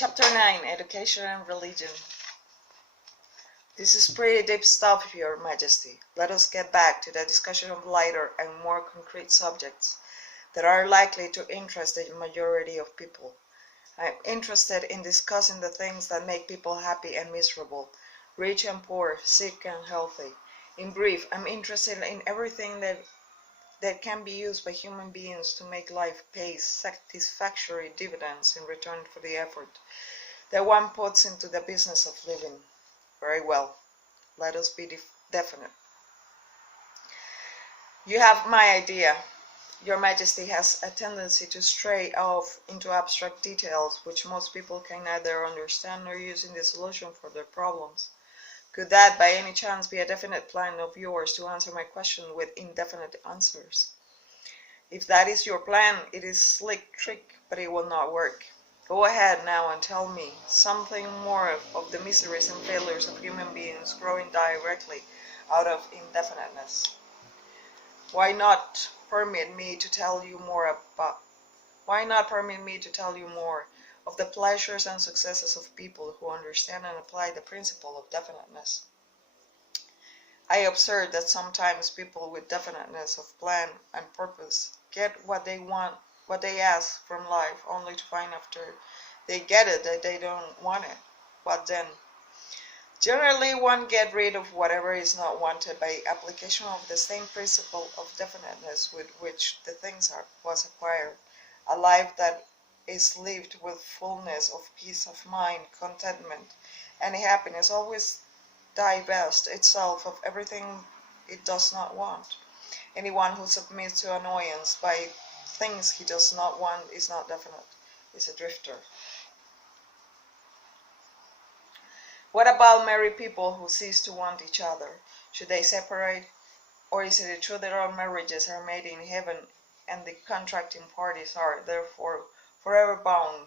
Chapter 9, Education and Religion. This is pretty deep stuff, Your Majesty. Let us get back to the discussion of lighter and more concrete subjects that are likely to interest the majority of people. I'm interested in discussing the things that make people happy and miserable, rich and poor, sick and healthy. In brief, I'm interested in everything that can be used by human beings to make life pay satisfactory dividends in return for the effort that one puts into the business of living. Very well, let us be definite. You have my idea. Your Majesty has a tendency to stray off into abstract details which most people can neither understand nor use in the solution for their problems. Could that by any chance be a definite plan of yours to answer my question with indefinite answers? If that is your plan, it is a slick trick, but it will not work. Go ahead now and tell me something more of the miseries and failures of human beings growing directly out of indefiniteness. Why not permit me to tell you more of the pleasures and successes of people who understand and apply the principle of definiteness? I observe that sometimes people with definiteness of plan and purpose get what they want, what they ask from life, only to find after they get it that they don't want it. What then? Generally, one gets rid of whatever is not wanted by application of the same principle of definiteness with which the things was acquired. A life that is lived with fullness of peace of mind, contentment, and happiness always divests itself of everything it does not want. Anyone who submits to annoyance by things he does not want is not definite, is a drifter. What about married people who cease to want each other? Should they separate? Or is it true that all marriages are made in heaven and the contracting parties are therefore forever bound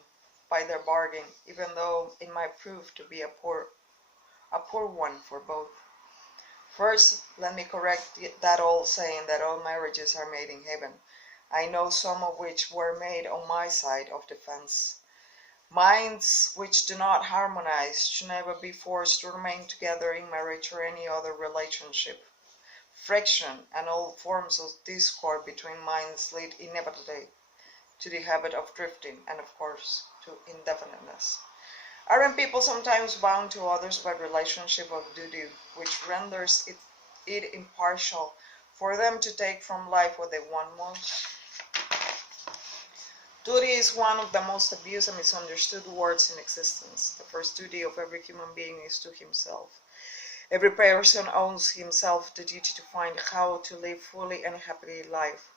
by their bargain, even though it might prove to be a poor one for both? First, let me correct that old saying that all marriages are made in heaven. I know some of which were made on my side of the fence. Minds which do not harmonize should never be forced to remain together in marriage or any other relationship. Friction and all forms of discord between minds lead inevitably to the habit of drifting and, of course, to indefiniteness. Aren't people sometimes bound to others by relationship of duty, which renders it impartial for them to take from life what they want most? Duty is one of the most abused and misunderstood words in existence. The first duty of every human being is to himself. Every person owes himself the duty to find how to live fully and happily life.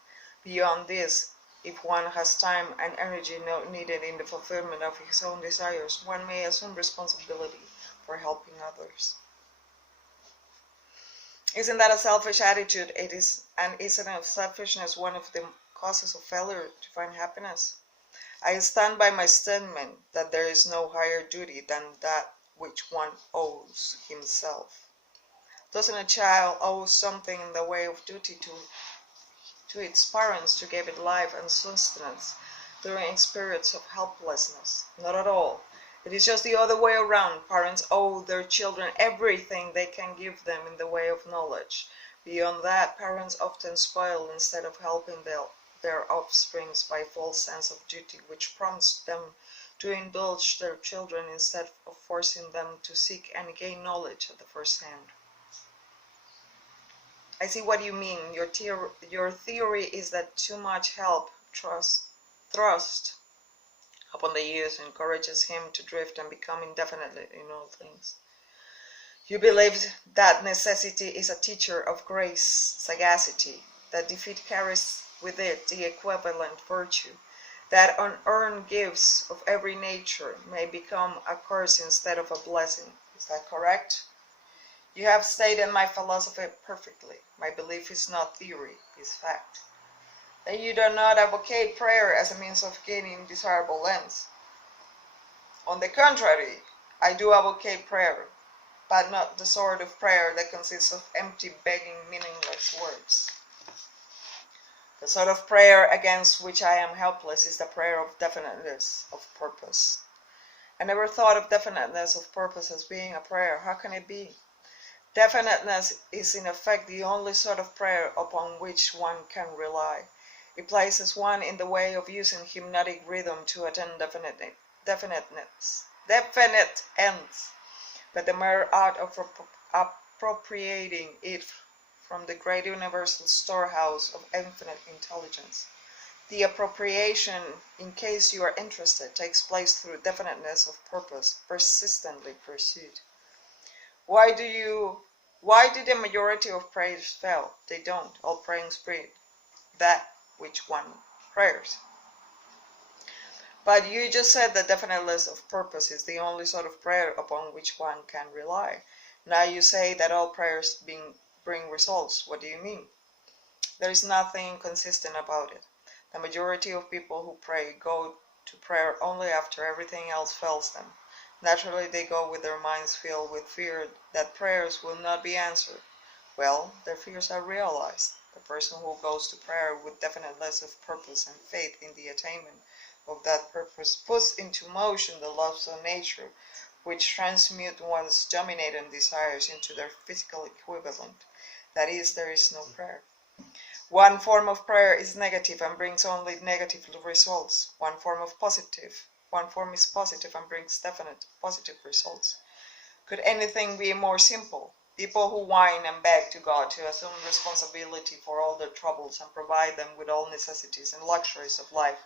Beyond this, if one has time and energy not needed in the fulfillment of his own desires, one may assume responsibility for helping others. Isn't that a selfish attitude? It is, and isn't selfishness one of the causes of failure to find happiness? I stand by my statement that there is no higher duty than that which one owes himself. Doesn't a child owe something in the way of duty to its parents to give it life and sustenance during its periods of helplessness? Not at all. It is just the other way around. Parents owe their children everything they can give them in the way of knowledge. Beyond that, parents often spoil instead of helping their offspring by a false sense of duty, which prompts them to indulge their children instead of forcing them to seek and gain knowledge at the first hand. I see what you mean. Your theory is that too much help thrust upon the youth encourages him to drift and become indefinite in all things. You believe that necessity is a teacher of grace, sagacity, that defeat carries with it the equivalent virtue, that unearned gifts of every nature may become a curse instead of a blessing. Is that correct? You have stated my philosophy perfectly. My belief is not theory, it's fact. Then you do not advocate prayer as a means of gaining desirable ends. On the contrary, I do advocate prayer, but not the sort of prayer that consists of empty begging meaningless words. The sort of prayer against which I am helpless is the prayer of definiteness of purpose. I never thought of definiteness of purpose as being a prayer. How can it be? Definiteness is in effect the only sort of prayer upon which one can rely. It places one in the way of using hypnotic rhythm to attain definite ends, but the mere act of appropriating it from the great universal storehouse of infinite intelligence. The appropriation, in case you are interested, takes place through definiteness of purpose, persistently pursued. Why do the majority of prayers fail? They don't. All prayings breed that which one prayers. But you just said that definiteness of purpose is the only sort of prayer upon which one can rely. Now you say that all prayers bring results. What do you mean? There is nothing inconsistent about it. The majority of people who pray go to prayer only after everything else fails them. Naturally, they go with their minds filled with fear that prayers will not be answered. Well, their fears are realized. The person who goes to prayer with definiteness of purpose and faith in the attainment of that purpose puts into motion the laws of nature, which transmute one's dominating desires into their physical equivalent. That is, there is no prayer. One form of prayer is negative and brings only negative results. One form is positive and brings definite positive results. Could anything be more simple? People who whine and beg to God to assume responsibility for all their troubles and provide them with all necessities and luxuries of life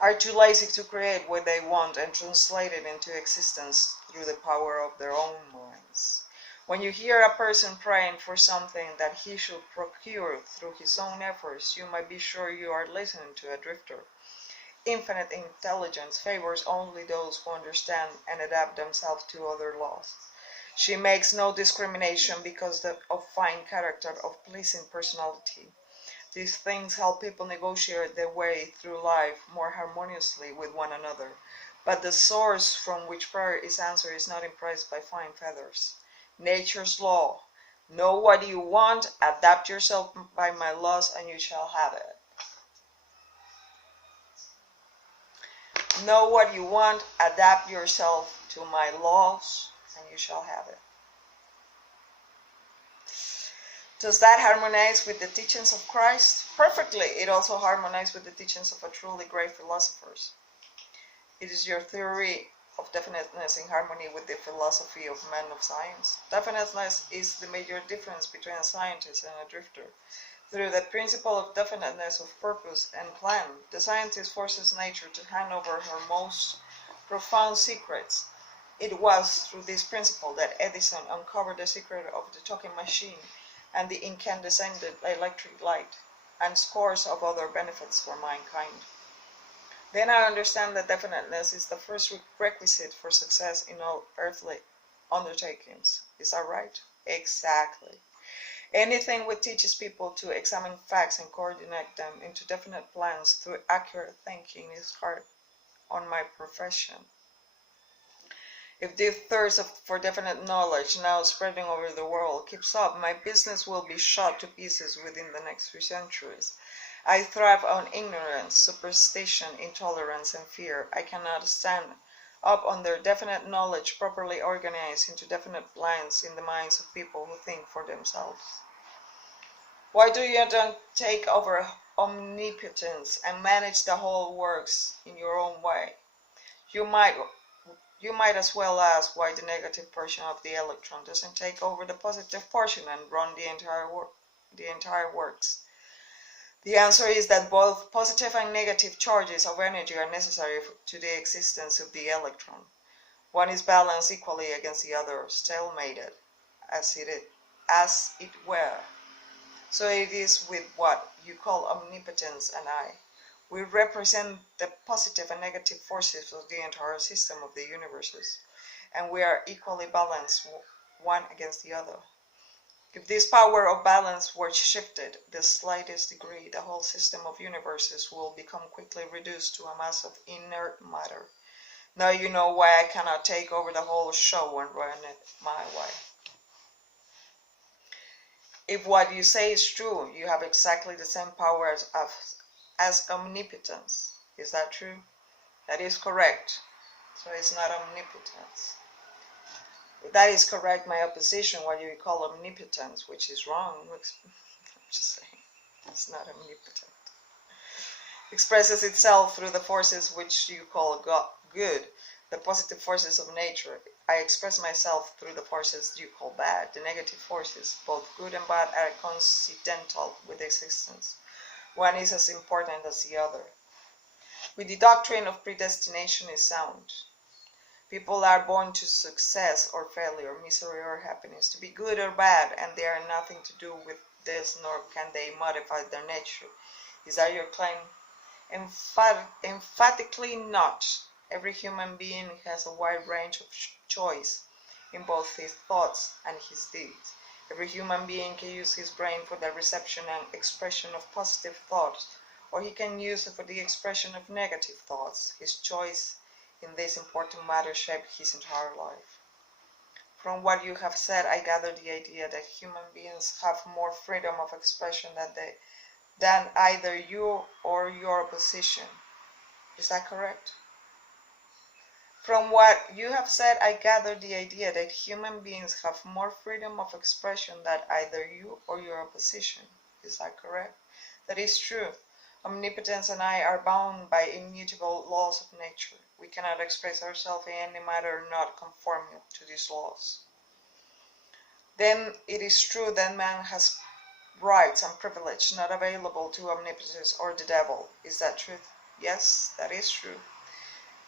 are too lazy to create what they want and translate it into existence through the power of their own minds. When you hear a person praying for something that he should procure through his own efforts, you might be sure you are listening to a drifter. Infinite intelligence favors only those who understand and adapt themselves to other laws. She makes no discrimination because of fine character, of pleasing personality. These things help people negotiate their way through life more harmoniously with one another. But the source from which prayer is answered is not impressed by fine feathers. Nature's law. Know what you want, adapt yourself by my laws, and you shall have it. Know what you want, adapt yourself to my laws, and you shall have it. Does that harmonize with the teachings of Christ? Perfectly. It also harmonizes with the teachings of a truly great philosophers. It is your theory of definiteness in harmony with the philosophy of men of science. Definiteness is the major difference between a scientist and a drifter. Through the principle of definiteness of purpose and plan, the scientist forces nature to hand over her most profound secrets. It was through this principle that Edison uncovered the secret of the talking machine and the incandescent electric light, and scores of other benefits for mankind. Then I understand that definiteness is the first requisite for success in all earthly undertakings. Is that right? Exactly. Anything which teaches people to examine facts and coordinate them into definite plans through accurate thinking is hard on my profession. If this thirst for definite knowledge now spreading over the world keeps up, my business will be shot to pieces within the next few centuries. I thrive on ignorance, superstition, intolerance, and fear. I cannot stand up under definite knowledge properly organized into definite plans in the minds of people who think for themselves. Why do you not take over omnipotence and manage the whole works in your own way? You might as well ask why the negative portion of the electron doesn't take over the positive portion and run the entire works. The answer is that both positive and negative charges of energy are necessary to the existence of the electron. One is balanced equally against the other, stalemated, as it were. So it is with what you call omnipotence and I. We represent the positive and negative forces of the entire system of the universes, and we are equally balanced one against the other. If this power of balance were shifted the slightest degree, the whole system of universes will become quickly reduced to a mass of inert matter. Now you know why I cannot take over the whole show and run it my way. If what you say is true, you have exactly the same power as omnipotence. Is that true? That is correct. So it's not omnipotence. That is correct, my opposition, what you call omnipotence, which is wrong. I'm just saying, it's not omnipotent. Expresses itself through the forces which you call good, the positive forces of nature. I express myself through the forces you call bad, the negative forces. Both good and bad are coincidental with existence. One is as important as the other. With the doctrine of predestination is sound. People are born to success or failure, misery or happiness, to be good or bad, and they are nothing to do with this, nor can they modify their nature. Is that your claim? Emphatically not. Every human being has a wide range of choice in both his thoughts and his deeds. Every human being can use his brain for the reception and expression of positive thoughts, or he can use it for the expression of negative thoughts. His choice in this important matter shaped his entire life. From what you have said, I gather the idea that human beings have more freedom of expression than either you or your opposition. Is that correct? From what you have said, I gather the idea that human beings have more freedom of expression than either you or your opposition. Is that correct? That is true. Omnipotence and I are bound by immutable laws of nature. We cannot express ourselves in any matter not conforming to these laws. Then it is true that man has rights and privilege not available to omnipotence or the devil. Is that true? Yes, that is true.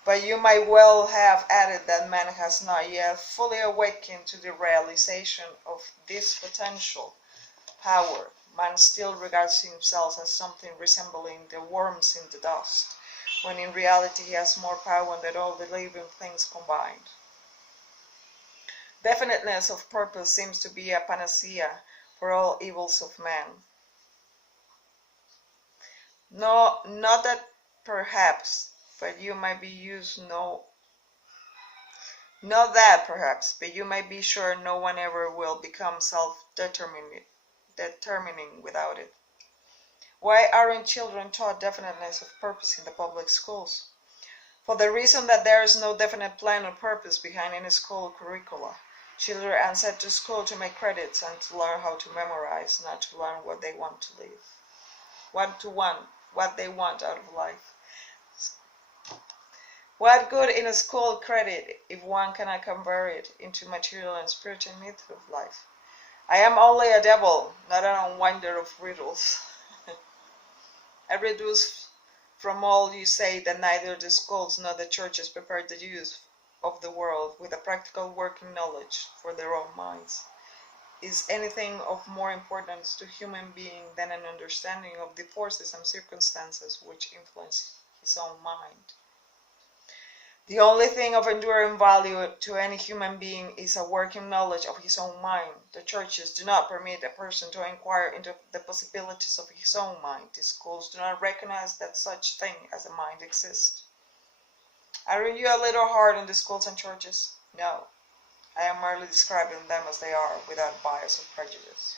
But you might well have added that man has not yet fully awakened to the realization of this potential power. Man still regards himself as something resembling the worms in the dust, when in reality he has more power than all the living things combined. Definiteness of purpose seems to be a panacea for all evils of man. No, not that perhaps, but you might be sure no one ever will become self-determining without it. Why aren't children taught definiteness of purpose in the public schools? For the reason that there is no definite plan or purpose behind any school curricula. Children are sent to school to make credits and to learn how to memorize, not to learn what they want to live. What they want out of life. What good in a school credit if one cannot convert it into material and spiritual needs of life? I am only a devil, not an unwinder of riddles. I reduce from all you say that neither the schools nor the churches prepare the youth of the world with a practical working knowledge for their own minds. Is anything of more importance to human being than an understanding of the forces and circumstances which influence his own mind? The only thing of enduring value to any human being is a working knowledge of his own mind. The churches do not permit a person to inquire into the possibilities of his own mind. The schools do not recognize that such thing as a mind exists. Aren't you a little hard on the schools and churches? No. I am merely describing them as they are, without bias or prejudice.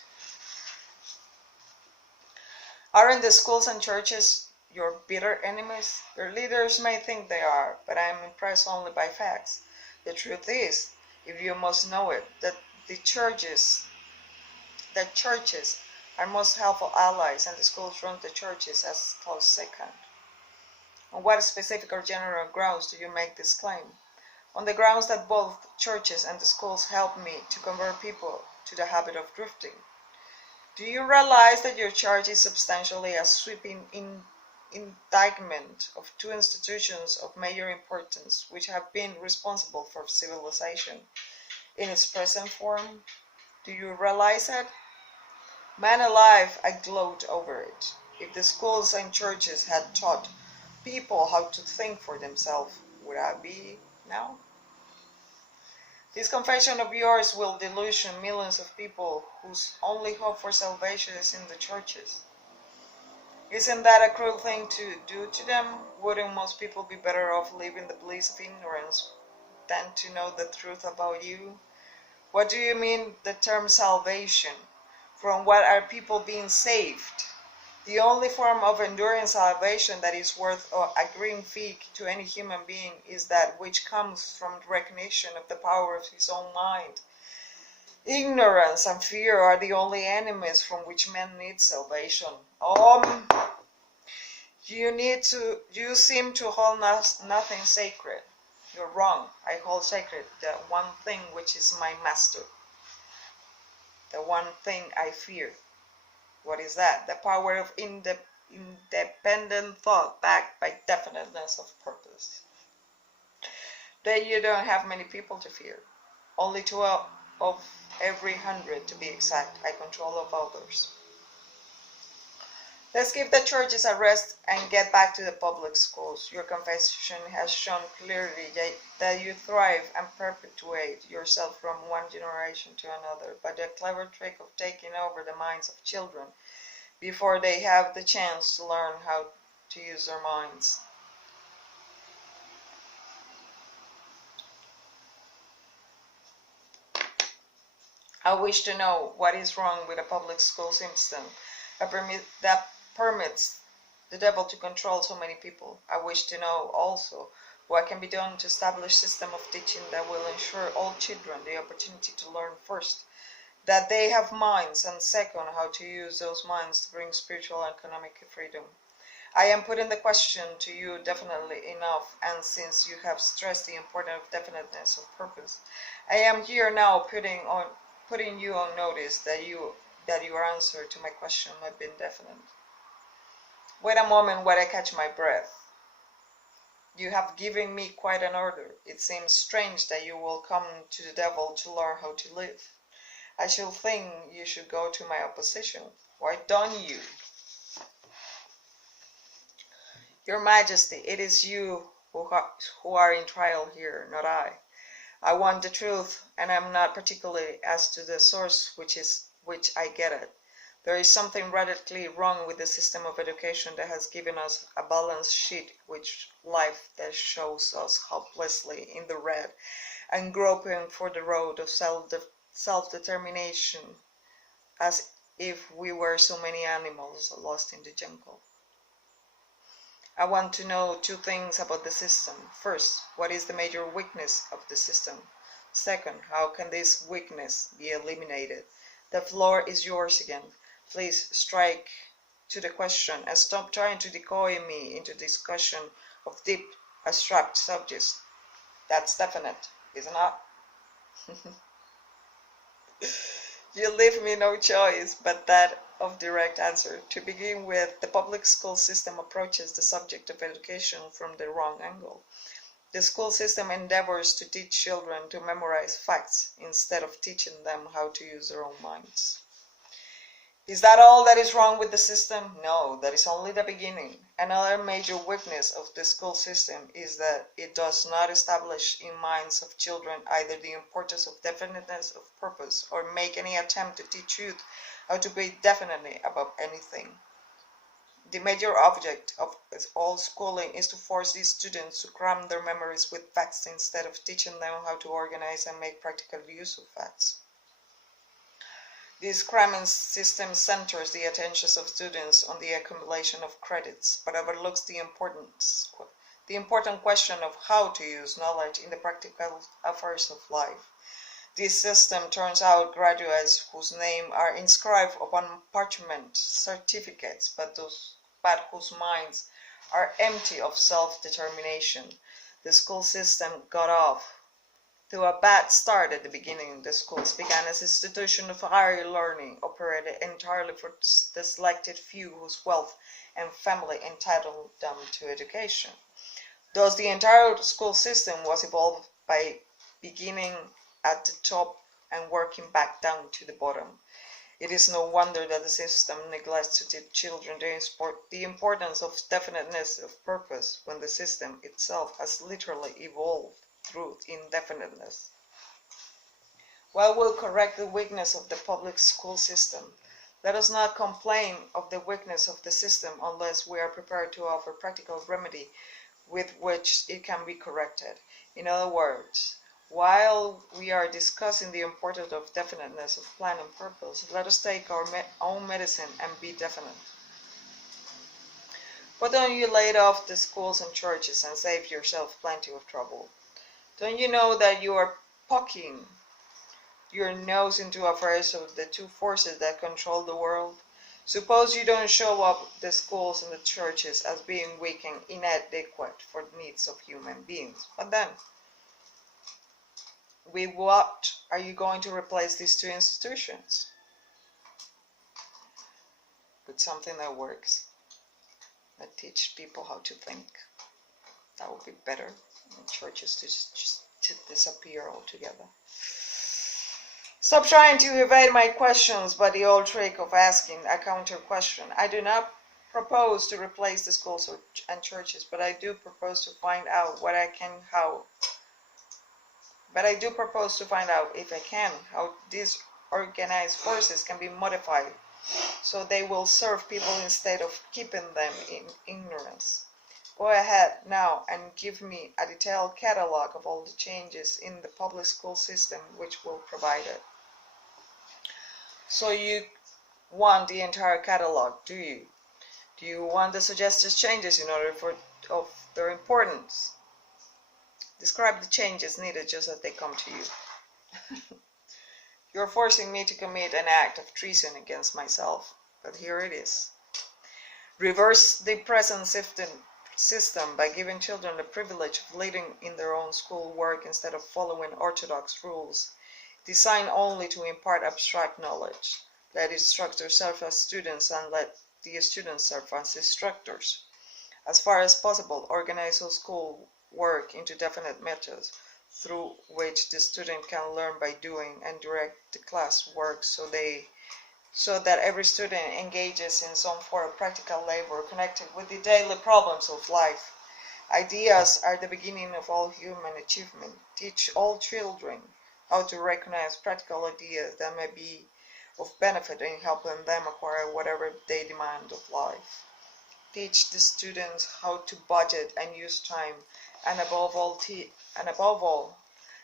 Aren't the schools and churches your bitter enemies? Their leaders may think they are, but I am impressed only by facts. The truth is, if you must know it, that the churches are most helpful allies, and the schools run the churches as close second. On what specific or general grounds do you make this claim? On the grounds that both churches and the schools help me to convert people to the habit of drifting. Do you realize that your charge is substantially a sweeping indictment of two institutions of major importance which have been responsible for civilization in its present form? Do you realize it? Man alive, I gloat over it. If the schools and churches had taught people how to think for themselves, would I be now? This confession of yours will delusion millions of people whose only hope for salvation is in the churches. Isn't that a cruel thing to do to them? Wouldn't most people be better off living the bliss of ignorance than to know the truth about you? What do you mean the term salvation? From what are people being saved? The only form of enduring salvation that is worth a green fig to any human being is that which comes from the recognition of the power of his own mind. Ignorance and fear are the only enemies from which men need salvation. You seem to hold nothing sacred. You're wrong. I hold sacred the one thing which is my master. The one thing I fear. What is that? The power of independent thought backed by definiteness of purpose. Then you don't have many people to fear. Only 12 of every 100 to be exact. I control of others. Let's give the churches a rest and get back to the public schools. Your confession has shown clearly that you thrive and perpetuate yourself from one generation to another by the clever trick of taking over the minds of children before they have the chance to learn how to use their minds. I wish to know what is wrong with a public school system that permits the devil to control so many people. I wish to know also what can be done to establish a system of teaching that will ensure all children the opportunity to learn first, that they have minds, and second, how to use those minds to bring spiritual and economic freedom. I am putting the question to you definitely enough, and since you have stressed the importance of definiteness of purpose, I am here now putting you on notice that your answer to my question might be indefinite. Wait a moment while I catch my breath. You have given me quite an order. It seems strange that you will come to the devil to learn how to live. I shall think you should go to my opposition. Why don't you? Your Majesty, it is you who are in trial here, not I. I want the truth, and I am not particularly as to the source which I get it. There is something radically wrong with the system of education that has given us a balance sheet which life that shows us hopelessly in the red and groping for the road of self-determination as if we were so many animals lost in the jungle. I want to know two things about the system. First, what is the major weakness of the system? Second, how can this weakness be eliminated? The floor is yours again. Please strike to the question and stop trying to decoy me into discussion of deep, abstract subjects. That's definite, isn't it? You leave me no choice but that of direct answer. To begin with, the public school system approaches the subject of education from the wrong angle. The school system endeavors to teach children to memorize facts instead of teaching them how to use their own minds. Is that all that is wrong with the system? No, that is only the beginning. Another major weakness of the school system is that it does not establish in minds of children either the importance of definiteness of purpose or make any attempt to teach youth how to be definitely about anything. The major object of all schooling is to force these students to cram their memories with facts instead of teaching them how to organize and make practical use of facts. This cramming system centers the attentions of students on the accumulation of credits, but overlooks the important question of how to use knowledge in the practical affairs of life. This system turns out graduates whose names are inscribed upon parchment certificates, but whose minds are empty of self-determination. The school system got off to a bad start at the beginning. The schools began as institutions of higher learning, operated entirely for the selected few whose wealth and family entitled them to education. Thus, the entire school system was evolved by beginning at the top and working back down to the bottom. It is no wonder that the system neglects to teach children the importance of definiteness of purpose when the system itself has literally evolved through indefiniteness. What will correct the weakness of the public school system? Let us not complain of the weakness of the system unless we are prepared to offer practical remedy with which it can be corrected. In other words, while we are discussing the importance of definiteness of plan and purpose, let us take our own medicine and be definite. But don't you laid off the schools and churches and saved yourself plenty of trouble? Don't you know that you are poking your nose into affairs of the two forces that control the world? Suppose you don't show up the schools and the churches as being weak and inadequate for the needs of human beings. But then, with what are you going to replace these two institutions? With something that works, that teaches people how to think. That would be better than churches to just disappear altogether. Stop trying to evade my questions by the old trick of asking a counter question. I do not propose to replace the schools and churches, but I do propose to find out what I can, how. But I do propose to find out, if I can, how these organized forces can be modified so they will serve people instead of keeping them in ignorance. Go ahead now and give me a detailed catalog of all the changes in the public school system which will provide it. So you want the entire catalog, do you? Do you want the suggested changes in order of their importance? Describe the changes needed just as they come to you. You're forcing me to commit an act of treason against myself, but here it is. Reverse the present system by giving children the privilege of leading in their own school work instead of following orthodox rules, designed only to impart abstract knowledge. Let instructors serve as students and let the students serve as instructors. As far as possible, organize all school work into definite methods through which the student can learn by doing and direct the class work so that every student engages in some form of practical labor connected with the daily problems of life. Ideas are the beginning of all human achievement. Teach all children how to recognize practical ideas that may be of benefit in helping them acquire whatever they demand of life. Teach the students how to budget and use time, and above all,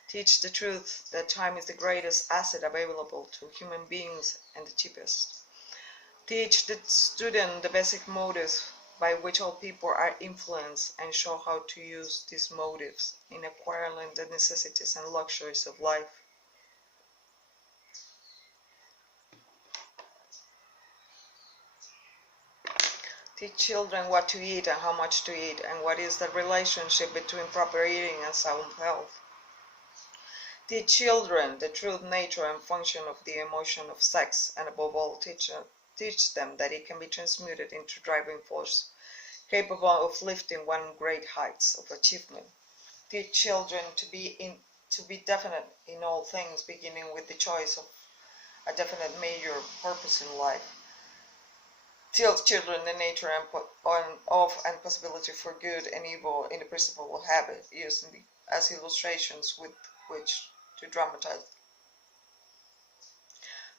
teach the truth that time is the greatest asset available to human beings and the cheapest. Teach the student the basic motives by which all people are influenced and show how to use these motives in acquiring the necessities and luxuries of life. Teach children what to eat and how much to eat, and what is the relationship between proper eating and sound health. Teach children the true nature and function of the emotion of sex, and above all, teach them that it can be transmuted into driving force, capable of lifting one great heights of achievement. Teach children to be definite in all things, beginning with the choice of a definite major purpose in life. Teach children the nature of and possibility for good and evil in the principle of habit, using as illustrations with which to dramatize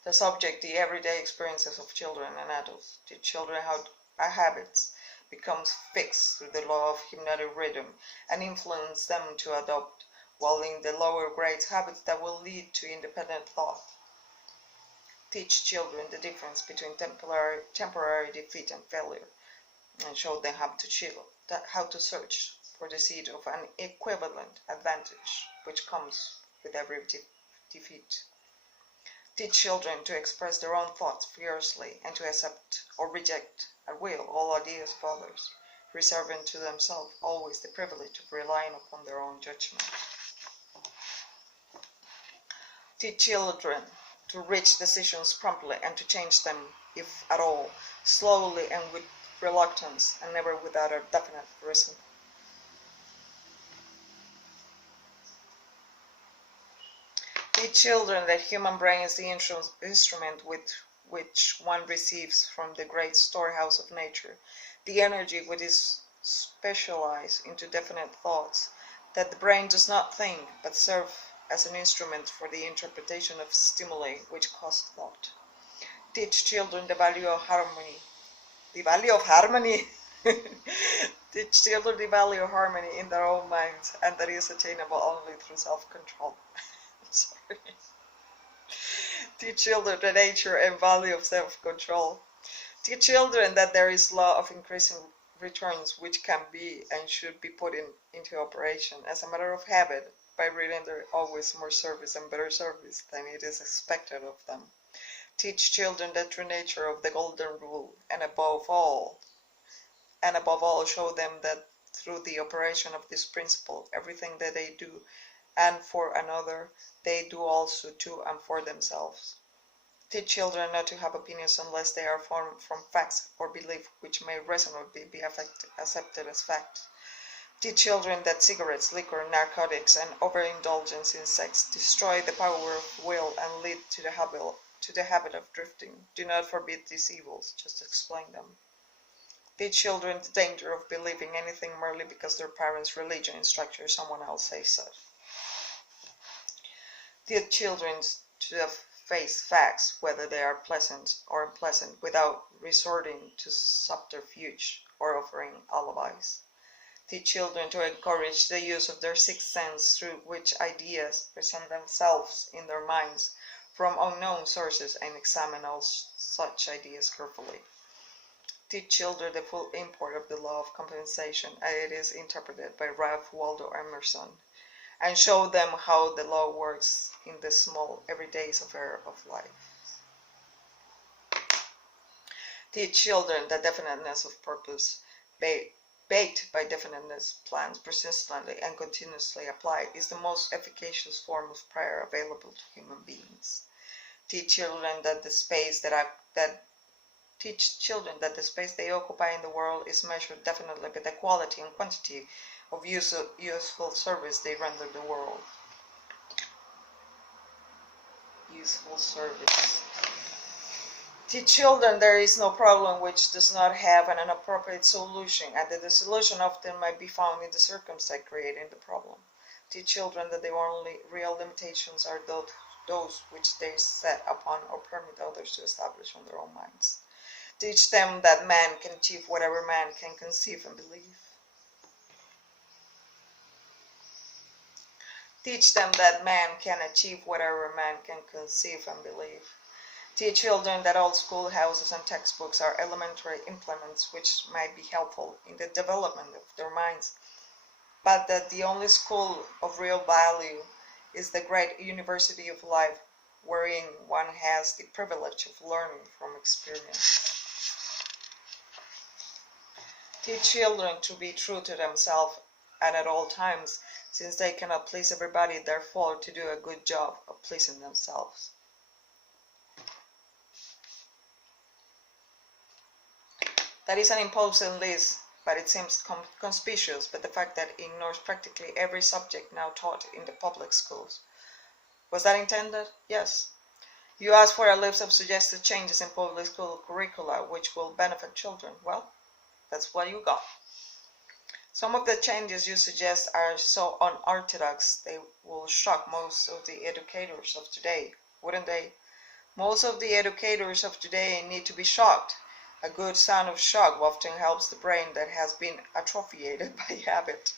the subject, the everyday experiences of children and adults. Teach children how habits becomes fixed through the law of hypnotic rhythm and influence them to adopt, while in the lower grades, habits that will lead to independent thought. Teach children the difference between temporary defeat and failure, and show them how to search for the seed of an equivalent advantage which comes with every defeat. Teach children to express their own thoughts fiercely and to accept or reject at will all ideas of others, reserving to themselves always the privilege of relying upon their own judgment. Teach children to reach decisions promptly and to change them, if at all, slowly and with reluctance, and never without a definite reason. Teach children that human brain is the instrument with which one receives from the great storehouse of nature the energy which is specialized into definite thoughts, that the brain does not think but serve as an instrument for the interpretation of stimuli which cause thought. Teach children the value of harmony. The value of harmony. Teach children the value of harmony in their own minds, and that is attainable only through self-control. Sorry. Teach children the nature and value of self-control. Teach children that there is law of increasing returns which can be and should be put into operation as a matter of habit by rendering always more service and better service than it is expected of them. Teach children the true nature of the golden rule, and above all, show them that through the operation of this principle, everything that they do and for another, they do also to and for themselves. Teach children not to have opinions unless they are formed from facts or belief which may reasonably be accepted as fact. Teach children that cigarettes, liquor, narcotics, and overindulgence in sex destroy the power of will and lead to the habit of drifting. Do not forbid these evils, just explain them. Teach children the danger of believing anything merely because their parents' religion instructs or someone else says so. Teach children to face facts, whether they are pleasant or unpleasant, without resorting to subterfuge or offering alibis. Teach children to encourage the use of their sixth sense through which ideas present themselves in their minds from unknown sources and examine all such ideas carefully. Teach children the full import of the law of compensation as it is interpreted by Ralph Waldo Emerson, and show them how the law works in the small everyday affair of life. Teach children the definiteness of purpose, baked by definiteness plans persistently and continuously applied, is the most efficacious form of prayer available to human beings. Teach children that the space they occupy in the world is measured definitely by the quality and quantity of useful service they render the world. Useful service. Teach children there is no problem which does not have an appropriate solution, and that the solution often might be found in the circumstance creating the problem. Teach children that the only real limitations are those which they set upon or permit others to establish on their own minds. Teach them that man can achieve whatever man can conceive and believe. Teach them that man can achieve whatever man can conceive and believe. Teach children that all schoolhouses and textbooks are elementary implements which might be helpful in the development of their minds, but that the only school of real value is the great university of life, wherein one has the privilege of learning from experience. Teach children to be true to themselves and at all times, since they cannot please everybody, therefore to do a good job of pleasing themselves. That is an imposing list, but it seems conspicuous by the fact that it ignores practically every subject now taught in the public schools. Was that intended? Yes. You ask for a list of suggested changes in public school curricula which will benefit children. Well, that's what you got. Some of the changes you suggest are so unorthodox they will shock most of the educators of today, wouldn't they? Most of the educators of today need to be shocked. A good sound of shock often helps the brain that has been atrophied by habit.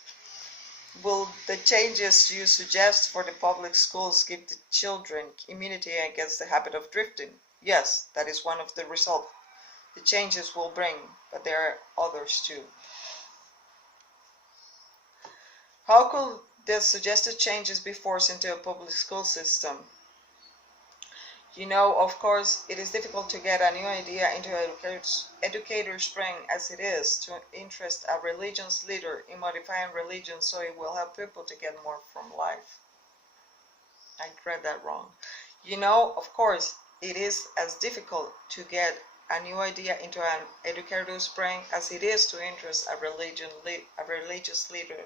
Will the changes you suggest for the public schools give the children immunity against the habit of drifting? Yes, that is one of the results the changes will bring, but there are others too. How could the suggested changes be forced into a public school system? You know, of course, it is difficult to get a new idea into educators' brain as it is to interest a religious leader in modifying religion so it will help people to get more from life. I read that wrong. You know, of course, it is as difficult to get a new idea into an educator's brain as it is to interest a religious leader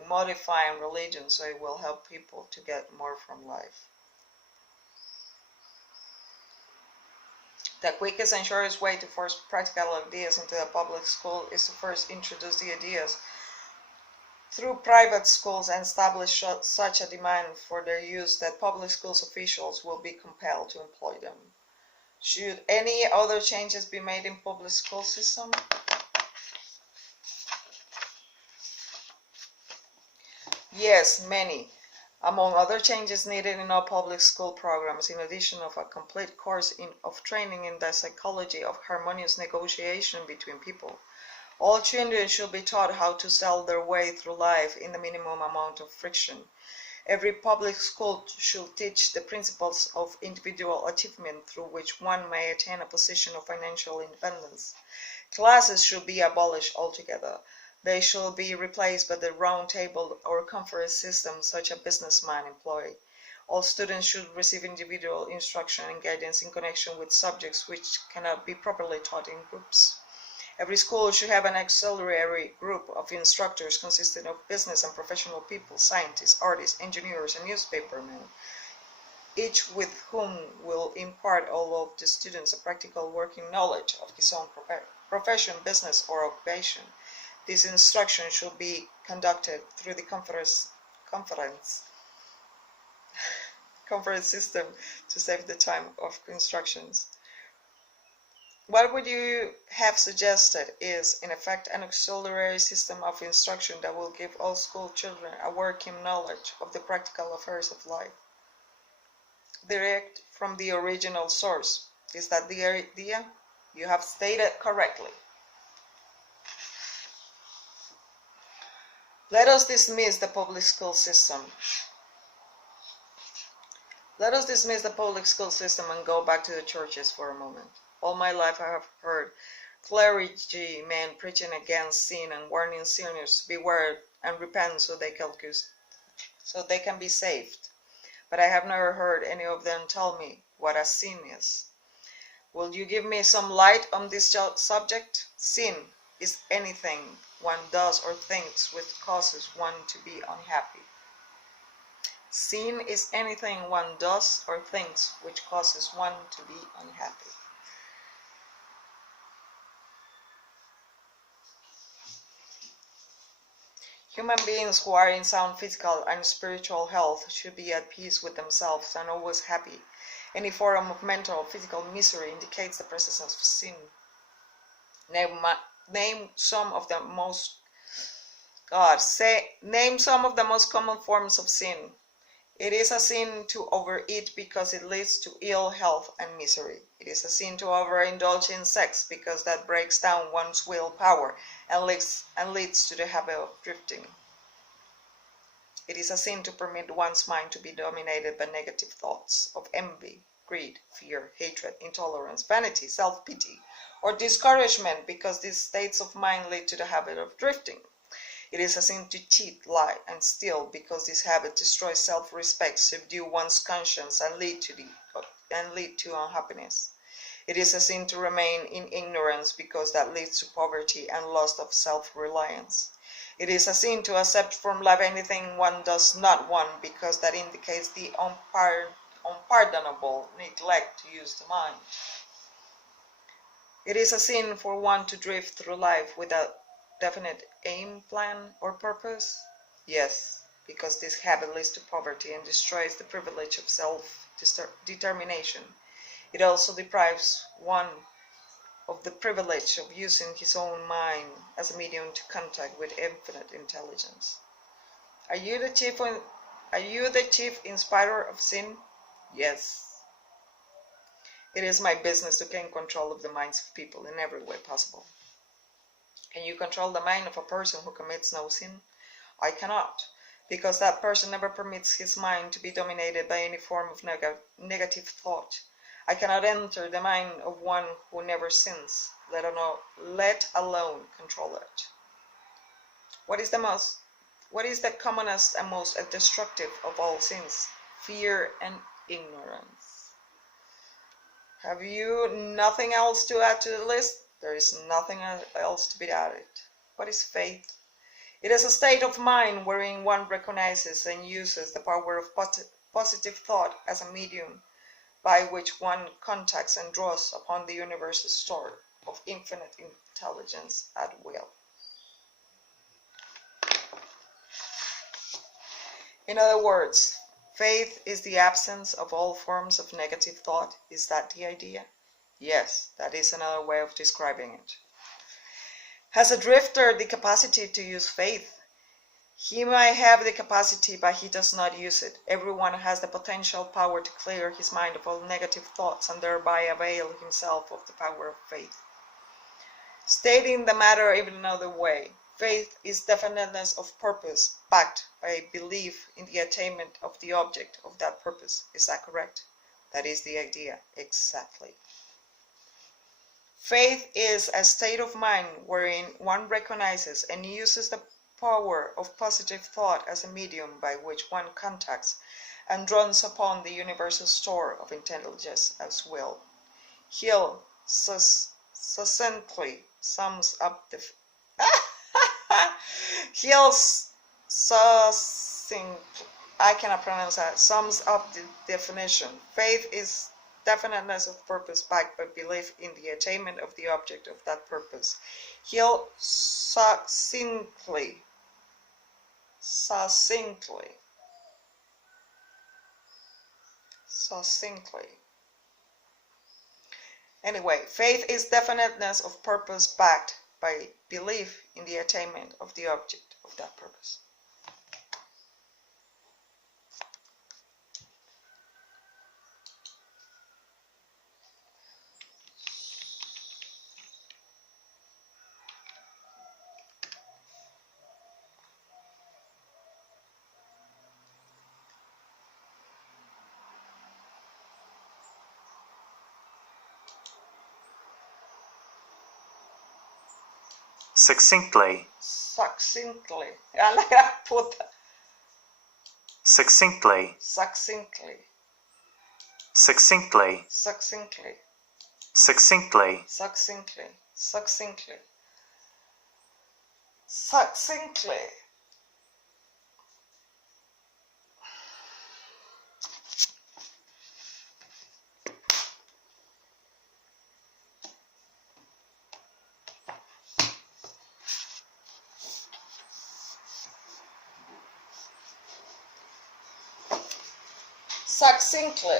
in modifying religion so it will help people to get more from life. The quickest and shortest way to force practical ideas into a public school is to first introduce the ideas through private schools and establish such a demand for their use that public schools officials will be compelled to employ them. Should any other changes be made in public school system? Yes, many. Among other changes needed in all public school programs, in addition of a complete course of training in the psychology of harmonious negotiation between people, All children should be taught how to sell their way through life in the minimum amount of friction. Every public school should teach the principles of individual achievement through which one may attain a position of financial independence. Classes should be abolished altogether. They should be replaced by the round table or conference system such a businessman employ. All students should receive individual instruction and guidance in connection with subjects which cannot be properly taught in groups. Every school should have an auxiliary group of instructors consisting of business and professional people, scientists, artists, engineers, and newspapermen, each with whom will impart all of the students a practical working knowledge of his own profession, business, or occupation. This instruction should be conducted through the conference system to save the time of instructions. What would you have suggested is, in effect, an auxiliary system of instruction that will give all school children a working knowledge of the practical affairs of life, direct from the original source. Is that the idea? You have stated correctly. Let us dismiss the public school system. Let us dismiss the public school system and go back to the churches for a moment. All my life I have heard clergymen preaching against sin and warning sinners to beware and repent so they can be saved. But I have never heard any of them tell me what a sin is. Will you give me some light on this subject? Sin is anything one does or thinks which causes one to be unhappy. Sin is anything one does or thinks which causes one to be unhappy. Human beings who are in sound physical and spiritual health should be at peace with themselves and always happy. Any form of mental or physical misery indicates the presence of sin. Name some of the most common forms of sin. It is a sin to overeat because it leads to ill health and misery. It is a sin to overindulge in sex because that breaks down one's willpower and leads to the habit of drifting. It is a sin to permit one's mind to be dominated by negative thoughts of envy, greed, fear, hatred, intolerance, vanity, self-pity, or discouragement because these states of mind lead to the habit of drifting. It is a sin to cheat, lie, and steal because this habit destroys self-respect, subdue one's conscience, and lead to unhappiness. It is a sin to remain in ignorance because that leads to poverty and loss of self-reliance. It is a sin to accept from life anything one does not want because that indicates the unpardonable neglect to use the mind. It is a sin for one to drift through life without definite aim, plan, or purpose? Yes, because this habit leads to poverty and destroys the privilege of self-determination. It also deprives one of the privilege of using his own mind as a medium to contact with infinite intelligence. Are you the chief inspirer of sin? Yes. It is my business to gain control of the minds of people in every way possible. Can you control the mind of a person who commits no sin? I cannot, because that person never permits his mind to be dominated by any form of negative thought. I cannot enter the mind of one who never sins, let alone control it. What is the commonest and most destructive of all sins? Fear and ignorance. Have you nothing else to add to the list? There is nothing else to be added. What is faith? It is a state of mind wherein one recognizes and uses the power of positive thought as a medium by which one contacts and draws upon the universe's store of infinite intelligence at will. In other words, faith is the absence of all forms of negative thought. Is that the idea? Yes, that is another way of describing it. Has a drifter the capacity to use faith? He might have the capacity, but he does not use it. Everyone has the potential power to clear his mind of all negative thoughts and thereby avail himself of the power of faith. Stating the matter even another way, faith is definiteness of purpose backed by belief in the attainment of the object of that purpose. Is that correct? That is the idea. Exactly. Faith is a state of mind wherein one recognizes and uses the power of positive thought as a medium by which one contacts and draws upon the universal store of intelligence as will. Hill succinctly sums up the Hill's succinct, I cannot pronounce that, sums up the definition. Faith is definiteness of purpose backed by belief in the attainment of the object of that purpose. Hill succinctly. Anyway, faith is definiteness of purpose backed by belief in the attainment of the object of that purpose. Succinctly. I like that. Put Succinctly. succinctly. Succinctly. Succinctly. Succinctly. Succinctly. Succinctly. Succinctly. Succinctly.